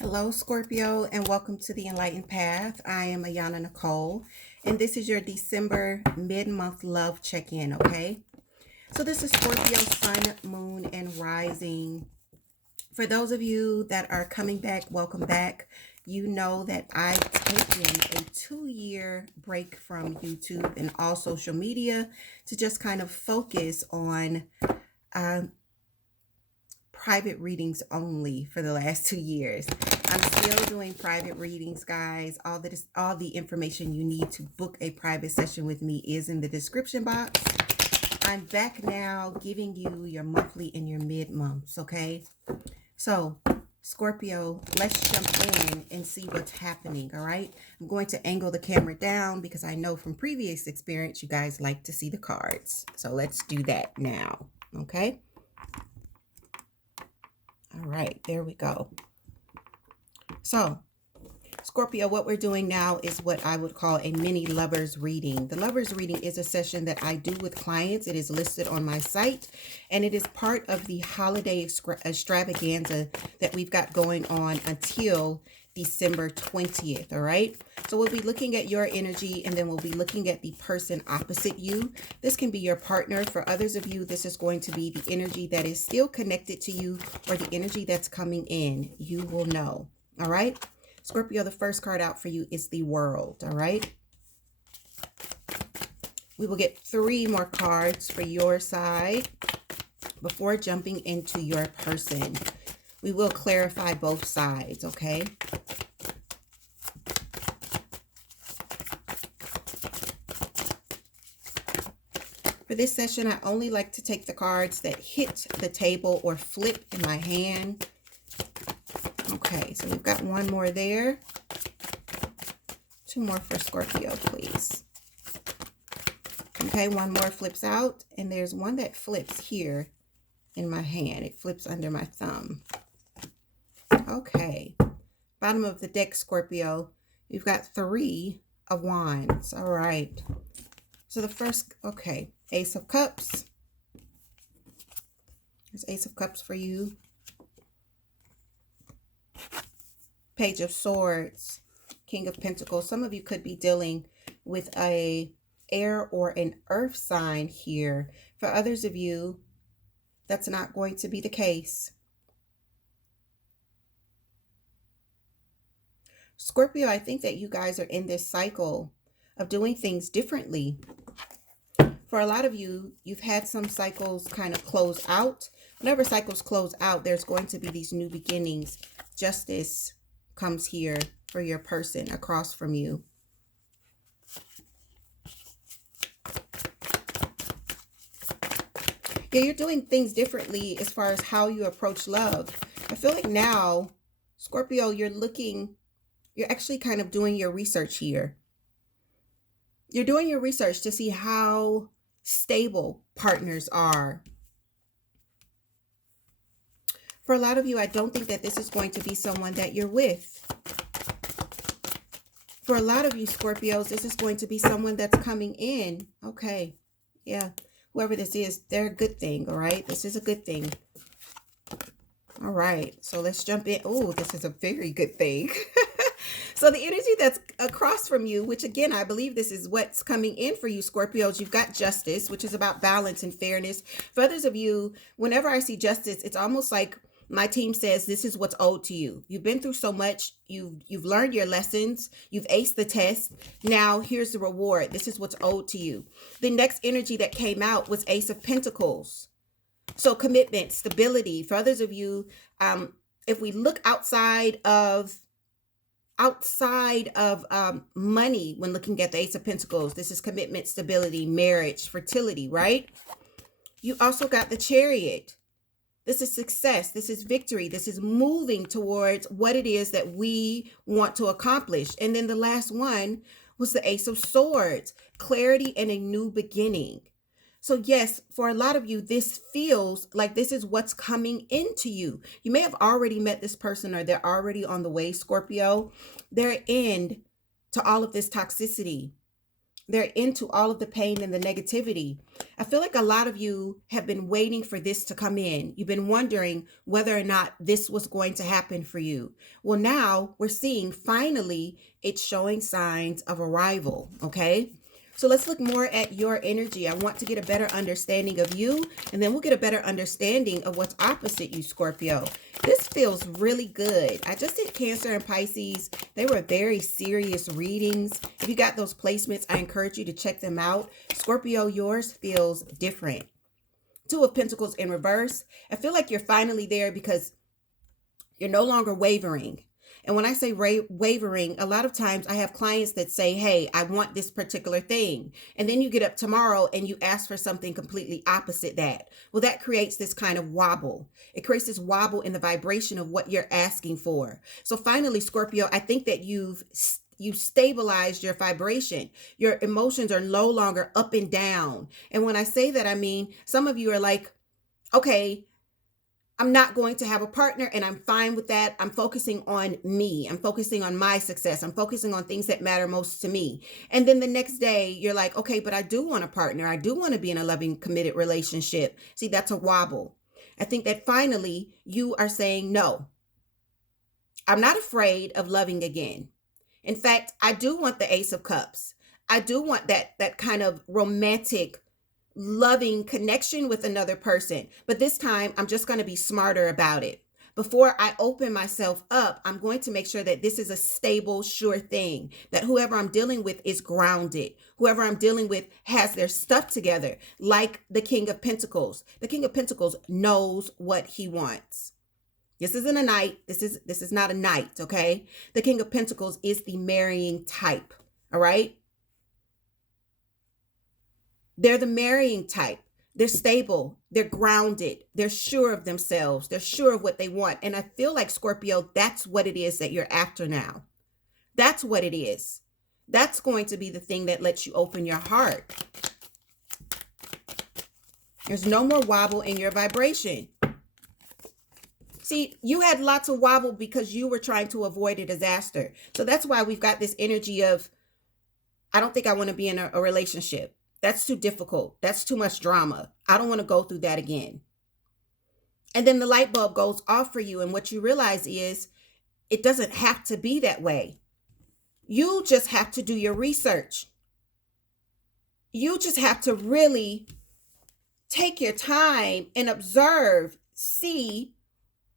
Hello, Scorpio, and welcome to the Enlightened Path. I am Ayana Nicole, and this is your December mid-month love check-in, okay? So this is Scorpio, Sun, Moon, and Rising. For those of you that are coming back, welcome back. You know that I've taken a 2-year break from YouTube and all social media to just kind of focus on um, private readings only for the last 2 years. I'm still doing private readings, guys. All the information you need to book a private session with me is in the description box. I'm back now giving you your monthly and your mid-months, okay? So, Scorpio, let's jump in and see what's happening, all right? I'm going to angle the camera down because I know from previous experience you guys like to see the cards. So let's do that now, okay? All right, there we go. So, Scorpio, what we're doing now is what I would call a mini lovers reading. The lovers reading is a session that I do with clients. It is listed on my site, and it is part of the holiday extravaganza that we've got going on until December 20th, all right? So we'll be looking at your energy, and then we'll be looking at the person opposite you. This can be your partner. For others of you, this is going to be the energy that is still connected to you or the energy that's coming in. You will know, all right? Scorpio, the first card out for you is the World, all right? We will get 3 more cards for your side before jumping into your person. We will clarify both sides, okay? For this session, I only like to take the cards that hit the table or flip in my hand. Okay, so we've got 1 more there. 2 more for Scorpio, please. Okay, 1 more flips out, and there's 1 that flips here in my hand. It flips under my thumb. Okay, bottom of the deck, Scorpio, we've got 3 of Wands. All right, so the first, okay, Ace of Cups. There's Ace of Cups for you. Page of Swords, King of Pentacles. Some of you could be dealing with a air or an earth sign here. For others of you, that's not going to be the case. Scorpio, I think that you guys are in this cycle of doing things differently. For a lot of you, you've had some cycles kind of close out. Whenever cycles close out, there's going to be these new beginnings. Justice comes here for your person across from you. Yeah, you're doing things differently as far as how you approach love. I feel like now, Scorpio, you're actually kind of doing your research here. You're doing your research to see how stable partners are. For a lot of you, I don't think that this is going to be someone that you're with. For a lot of you, Scorpios, this is going to be someone that's coming in. Okay, yeah. Whoever this is, they're a good thing, all right? This is a good thing. All right, so let's jump in. Oh, this is a very good thing. So the energy that's across from you, which again, I believe this is what's coming in for you, Scorpios, you've got Justice, which is about balance and fairness. For others of you, whenever I see Justice, it's almost like my team says this is what's owed to you. You've been through so much. You've learned your lessons. You've aced the test. Now here's the reward. This is what's owed to you. The next energy that came out was Ace of Pentacles. So commitment, stability. For others of you, if we look outside of money when looking at the Ace of Pentacles, this is commitment, stability, marriage, fertility, right? You also got the Chariot. This is success. This is victory. This is moving towards what it is that we want to accomplish. And then the last one was the Ace of Swords, clarity and a new beginning. So yes, for a lot of you, this feels like this is what's coming into you. You may have already met this person or they're already on the way, Scorpio. Their end to all of this toxicity, They're into all of the pain and the negativity. I feel like a lot of you have been waiting for this to come in. You've been wondering whether or not this was going to happen for you. Well, now we're seeing finally it's showing signs of arrival, okay? So let's look more at your energy. I want to get a better understanding of you, and then we'll get a better understanding of what's opposite you, Scorpio. This feels really good. I just did Cancer and Pisces. They were very serious readings. If you got those placements, I encourage you to check them out. Scorpio, yours feels different. Two of Pentacles in reverse. I feel like you're finally there because you're no longer wavering. And when I say wavering, a lot of times I have clients that say, hey, I want this particular thing. And then you get up tomorrow and you ask for something completely opposite that. Well, that creates this kind of wobble. It creates this wobble in the vibration of what you're asking for. So finally, Scorpio, I think that you've stabilized your vibration. Your emotions are no longer up and down. And when I say that, I mean, some of you are like, okay, I'm not going to have a partner and I'm fine with that. I'm focusing on me. I'm focusing on my success. I'm focusing on things that matter most to me. And then the next day you're like, okay, but I do want a partner. I do want to be in a loving, committed relationship. See, that's a wobble. I think that finally you are saying, no, I'm not afraid of loving again. In fact, I do want the Ace of Cups. I do want that kind of romantic loving connection with another person. But this time, I'm just going to be smarter about it. Before I open myself up, I'm going to make sure that this is a stable, sure thing, that whoever I'm dealing with is grounded. Whoever I'm dealing with has their stuff together, like the King of Pentacles. The King of Pentacles knows what he wants. This isn't a knight. This is not a knight, okay? The King of Pentacles is the marrying type, all right? They're the marrying type. They're stable. They're grounded. They're sure of themselves. They're sure of what they want. And I feel like, Scorpio, that's what it is that you're after now. That's what it is. That's going to be the thing that lets you open your heart. There's no more wobble in your vibration. See, you had lots of wobble because you were trying to avoid a disaster. So that's why we've got this energy of, I don't think I want to be in a relationship. That's too difficult. That's too much drama. I don't want to go through that again. And then the light bulb goes off for you. And what you realize is it doesn't have to be that way. You just have to do your research. You just have to really take your time and observe, see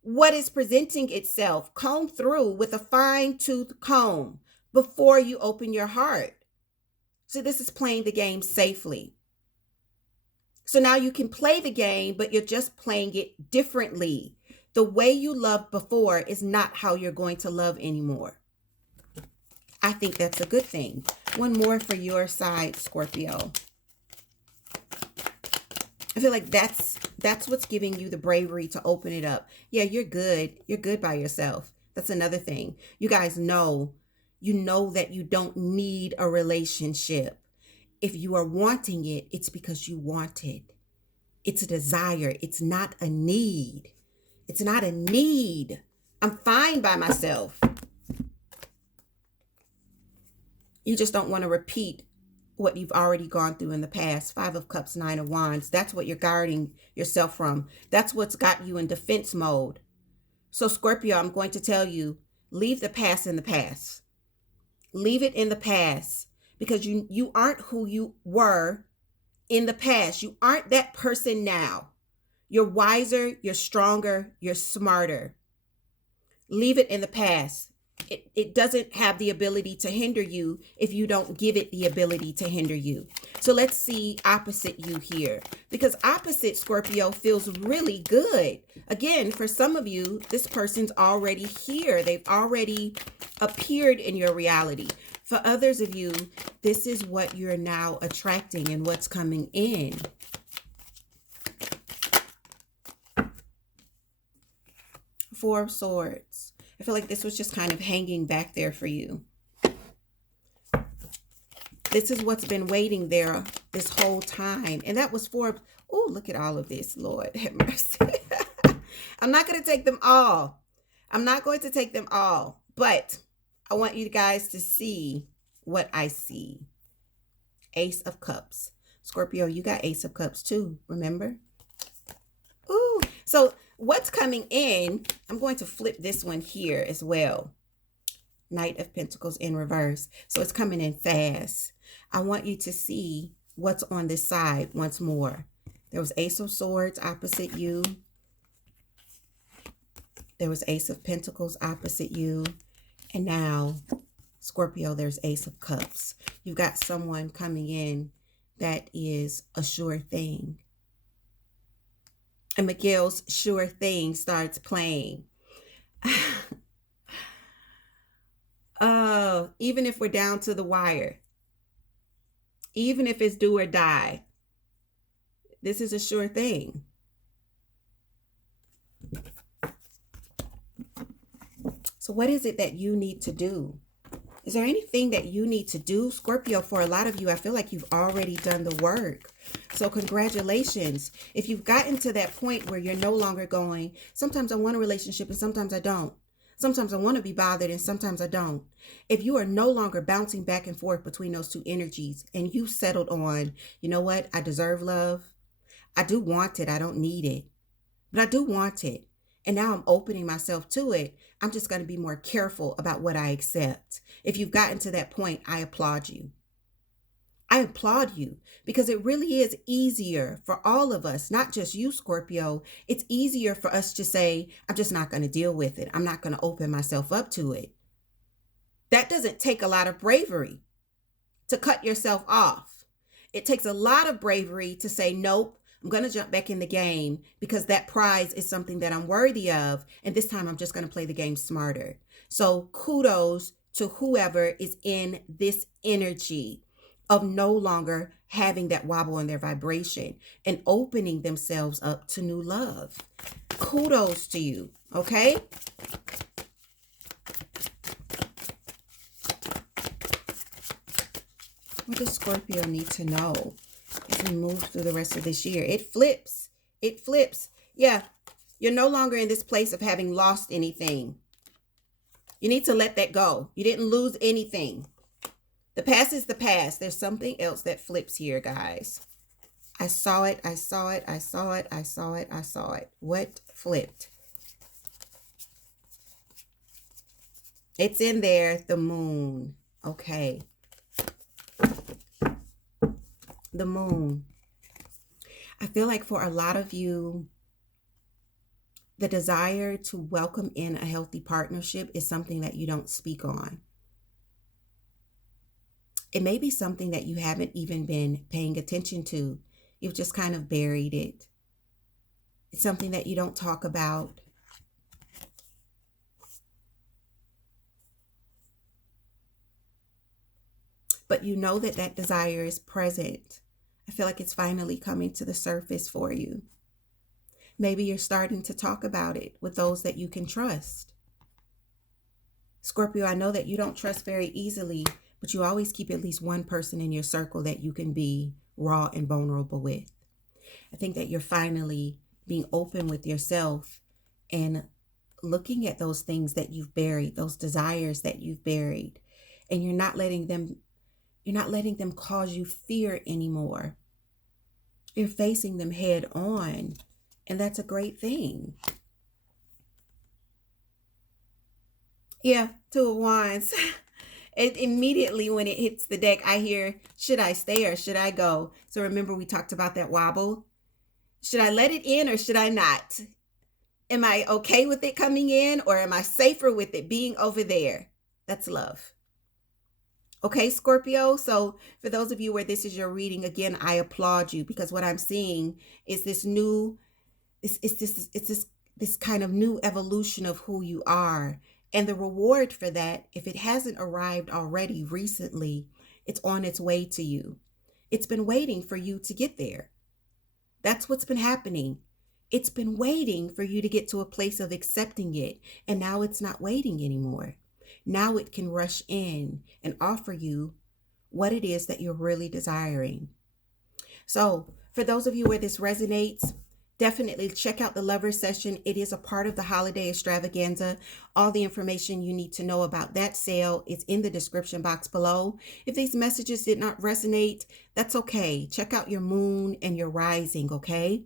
what is presenting itself, comb through with a fine-tooth comb before you open your heart. So this is playing the game safely. So now you can play the game, but you're just playing it differently. The way you loved before is not how you're going to love anymore. I think that's a good thing. One more for your side, Scorpio. I feel like that's what's giving you the bravery to open it up. Yeah, you're good. You're good by yourself. That's another thing. You guys know. You know that you don't need a relationship. If you are wanting it, it's because you want it. It's a desire. It's not a need. It's not a need. I'm fine by myself. You just don't want to repeat what you've already gone through in the past. 5 of Cups, 9 of Wands. That's what you're guarding yourself from. That's what's got you in defense mode. So Scorpio, I'm going to tell you, leave the past in the past. Leave it in the past, because you aren't who you were in the past. You aren't that person now. You're wiser, you're stronger, you're smarter. Leave it in the past. It doesn't have the ability to hinder you if you don't give it the ability to hinder you. So let's see opposite you here, because opposite Scorpio feels really good. Again, for some of you, this person's already here. They've already appeared in your reality. For others of you, this is what you're now attracting and what's coming in. Four of Swords. I feel like this was just kind of hanging back there for you. This is what's been waiting there this whole time. And that was oh, look at all of this, Lord have mercy. I'm not going to take them all. I'm not going to take them all. But I want you guys to see what I see. Ace of Cups. Scorpio, you got Ace of Cups too, remember? Ooh, so what's coming in, I'm going to flip this one here as well. Knight of Pentacles in reverse. So it's coming in fast. I want you to see what's on this side once more. There was Ace of Swords opposite you. There was Ace of Pentacles opposite you. And now, Scorpio, there's Ace of Cups. You've got someone coming in that is a sure thing. And Miguel's sure thing starts playing. Oh, even if we're down to the wire, even if it's do or die, this is a sure thing. So what is it that you need to do? Is there anything that you need to do? Scorpio, for a lot of you, I feel like you've already done the work. So congratulations. If you've gotten to that point where you're no longer going, sometimes I want a relationship and sometimes I don't. Sometimes I want to be bothered and sometimes I don't. If you are no longer bouncing back and forth between those two energies and you settled on, you know what? I deserve love. I do want it. I don't need it, but I do want it. And now I'm opening myself to it. I'm just going to be more careful about what I accept. If you've gotten to that point, I applaud you. I applaud you because it really is easier for all of us, not just you, Scorpio. It's easier for us to say, I'm just not going to deal with it. I'm not going to open myself up to it. That doesn't take a lot of bravery to cut yourself off. It takes a lot of bravery to say, nope, I'm going to jump back in the game because that prize is something that I'm worthy of. And this time I'm just going to play the game smarter. So kudos to whoever is in this energy of no longer having that wobble in their vibration and opening themselves up to new love. Kudos to you, okay? What does Scorpio need to know as we move through the rest of this year? It flips. It flips. Yeah, you're no longer in this place of having lost anything. You need to let that go. You didn't lose anything. The past is the past. There's something else that flips here, guys. I saw it. I saw it. I saw it. I saw it. I saw it. What flipped? It's in there. The moon. Okay. The moon. I feel like for a lot of you, the desire to welcome in a healthy partnership is something that you don't speak on. It may be something that you haven't even been paying attention to. You've just kind of buried it. It's something that you don't talk about. But you know that that desire is present. I feel like it's finally coming to the surface for you. Maybe you're starting to talk about it with those that you can trust. Scorpio, I know that you don't trust very easily, but you always keep at least one person in your circle that you can be raw and vulnerable with. I think that you're finally being open with yourself and looking at those things that you've buried, those desires that you've buried, and you're not letting them cause you fear anymore. You're facing them head on, and that's a great thing. Yeah, Two of Wands. It immediately when it hits the deck, I hear, should I stay or should I go? So remember we talked about that wobble. Should I let it in or should I not? Am I okay with it coming in or am I safer with it being over there? That's love. Okay, Scorpio. So for those of you where this is your reading, again, I applaud you because what I'm seeing is this new, it's this kind of new evolution of who you are. And the reward for that, if it hasn't arrived already recently, it's on its way to you. It's been waiting for you to get there. That's what's been happening. It's been waiting for you to get to a place of accepting it. And now it's not waiting anymore. Now it can rush in and offer you what it is that you're really desiring. So for those of you where this resonates, Definitely check out the Lover Session. It is a part of the holiday extravaganza. All the information you need to know about that sale is in the description box below. If these messages did not resonate, that's okay. Check out your moon and your rising, okay?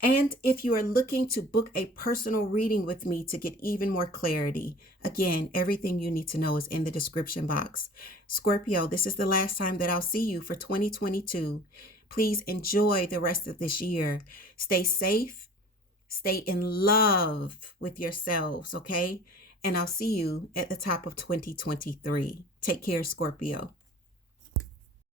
And if you are looking to book a personal reading with me to get even more clarity, again, everything you need to know is in the description box. Scorpio, this is the last time that I'll see you for 2022. Please enjoy the rest of this year. Stay safe, stay in love with yourselves, okay? And I'll see you at the top of 2023. Take care, Scorpio.